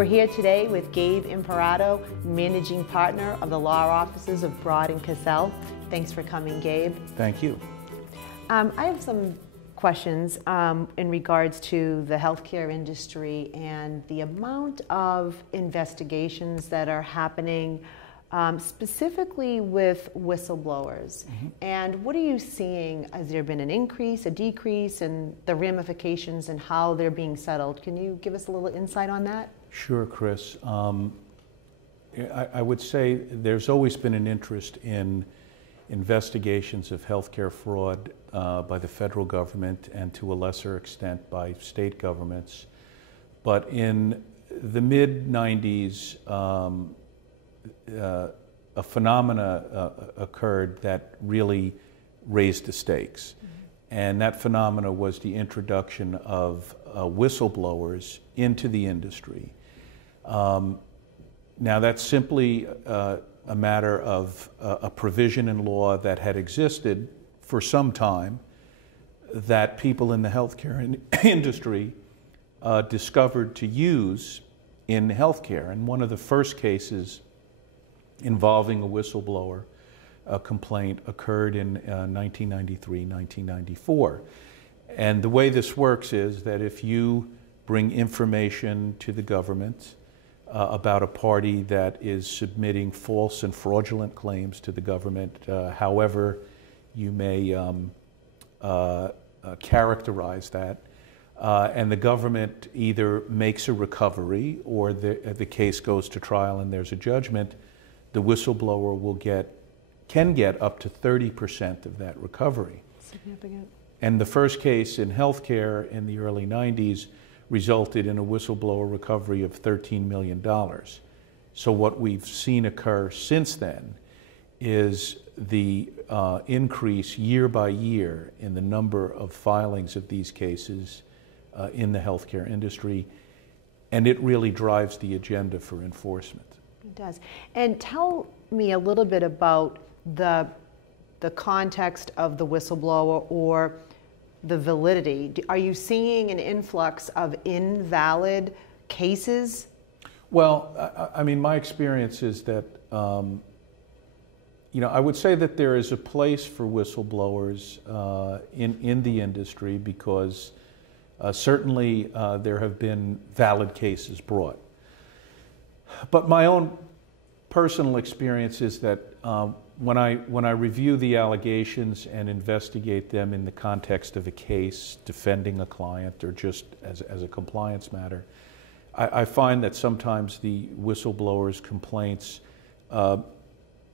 We're here today with Gabe Imperato, Managing Partner of the Law Offices of Broad and Cassel. Thanks for coming, Gabe. Thank you. I have some questions in regards to the healthcare industry and the amount of investigations that are happening specifically with whistleblowers. And what are you seeing? Has there been an increase, a decrease, and the ramifications and how they're being settled? Can you give us a little insight on that? Sure, Kris. I would say there's always been an interest in investigations of healthcare fraud by the federal government and to a lesser extent by state governments. But in the mid-90s, a phenomena occurred that really raised the stakes. And that phenomena was the introduction of whistleblowers into the industry. Now that's simply a matter of a provision in law that had existed for some time that people in the healthcare industry discovered to use in healthcare. And one of the first cases involving a whistleblower complaint occurred in 1993, 1994. And the way this works is that if you bring information to the government about a party that is submitting false and fraudulent claims to the government, however you may characterize that, and the government either makes a recovery or the case goes to trial and there's a judgment, the whistleblower can get up to 30% of that recovery. Significant. And the first case in healthcare in the early 90s resulted in a whistleblower recovery of $13 million. So what we've seen occur since then is the increase year by year in the number of filings of these cases in the healthcare industry, and it really drives the agenda for enforcement. It does. And tell me a little bit about the context of the whistleblower or the validity. Are you seeing an influx of invalid cases? Well, I mean, my experience is that, I would say that there is a place for whistleblowers in the industry because certainly there have been valid cases brought. But my own personal experience is that when I review the allegations and investigate them in the context of a case, defending a client, or just as a compliance matter, I find that sometimes the whistleblower's complaints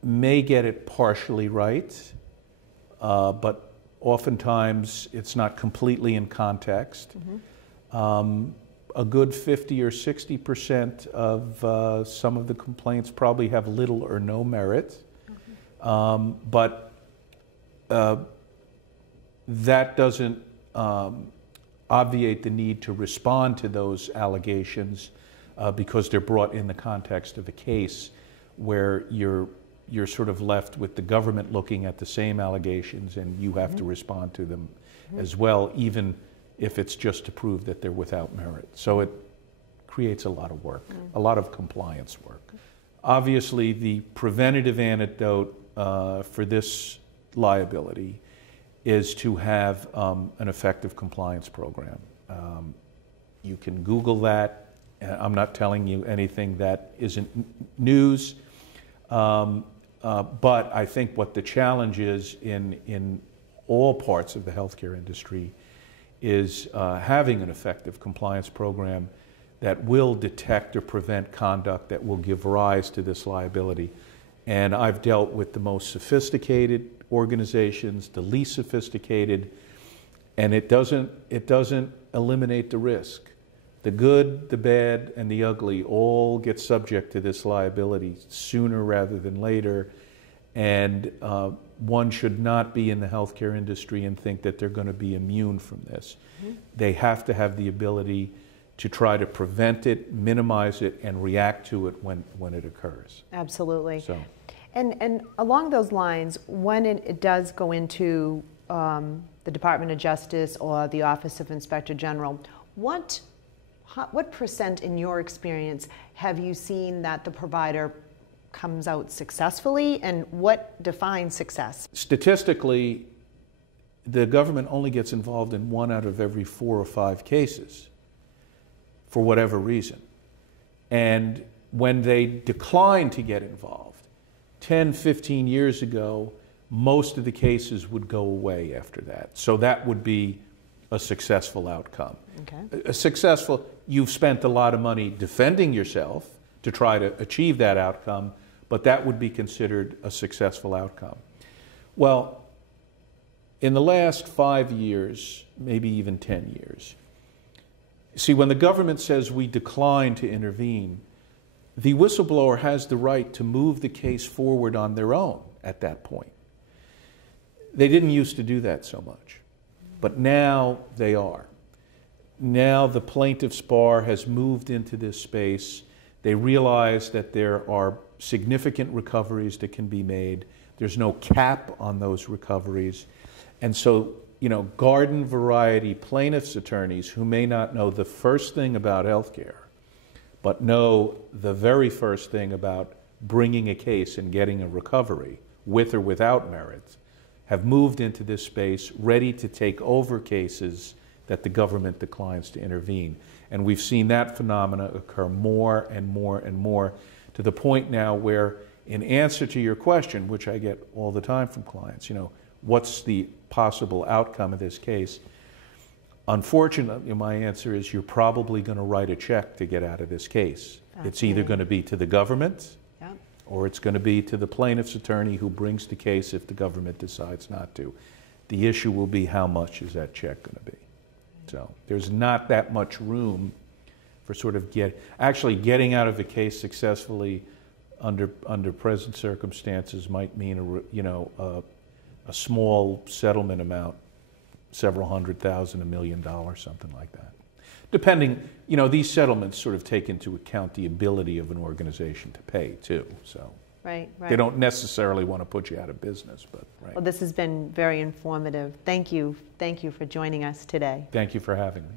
may get it partially right, but oftentimes it's not completely in context. A good 50 or 60% of some of the complaints probably have little or no merit. But that doesn't obviate the need to respond to those allegations because they're brought in the context of a case where you're sort of left with the government looking at the same allegations and you have to respond to them as well, even if it's just to prove that they're without merit. So it creates a lot of work, a lot of compliance work. Obviously, the preventative antidote for this liability is to have an effective compliance program. You can Google that. I'm not telling you anything that isn't news, but I think what the challenge is in all parts of the healthcare industry is having an effective compliance program that will detect or prevent conduct that will give rise to this liability. And I've dealt with the most sophisticated organizations, the least sophisticated, and it doesn't eliminate the risk. The good, the bad, and the ugly all get subject to this liability sooner rather than later. And one should not be in the healthcare industry and think that they're going to be immune from this. They have to have the ability to try to prevent it, minimize it, and react to it when it occurs. Absolutely. So. And along those lines, when it does go into the Department of Justice or the Office of Inspector General, what what percent in your experience have you seen that the provider comes out successfully, and what defines success? Statistically, the government only gets involved in 1 out of every 4 or 5 cases for whatever reason. And when they decline to get involved, 10, 15 years ago, most of the cases would go away after that. So that would be a successful outcome. Okay. A successful, you've spent a lot of money defending yourself to try to achieve that outcome, but that would be considered a successful outcome. Well, in the last 5 years, maybe even 10 years, see, when the government says we decline to intervene, the whistleblower has the right to move the case forward on their own at that point. They didn't used to do that so much, but now they are. Now the plaintiff's bar has moved into this space. They realize that there are significant recoveries that can be made. There's no cap on those recoveries. And so, garden variety plaintiff's attorneys who may not know the first thing about healthcare, but know the very first thing about bringing a case and getting a recovery, with or without merits, have moved into this space ready to take over cases that the government declines to intervene. And we've seen that phenomena occur more and more and more, to the point now where, in answer to your question, which I get all the time from clients, what's the possible outcome of this case? Unfortunately, my answer is you're probably going to write a check to get out of this case. It's either going to be to the government, or it's going to be to the plaintiff's attorney who brings the case if the government decides not to. The issue will be, how much is that check going to be? So there's not that much room for sort of getting out of the case successfully under present circumstances might mean a small settlement amount, several $100,000, $1 million, something like that. Depending, these settlements sort of take into account the ability of an organization to pay too. So right. They don't necessarily want to put you out of business, but right. Well, this has been very informative. Thank you for joining us today. Thank you for having me.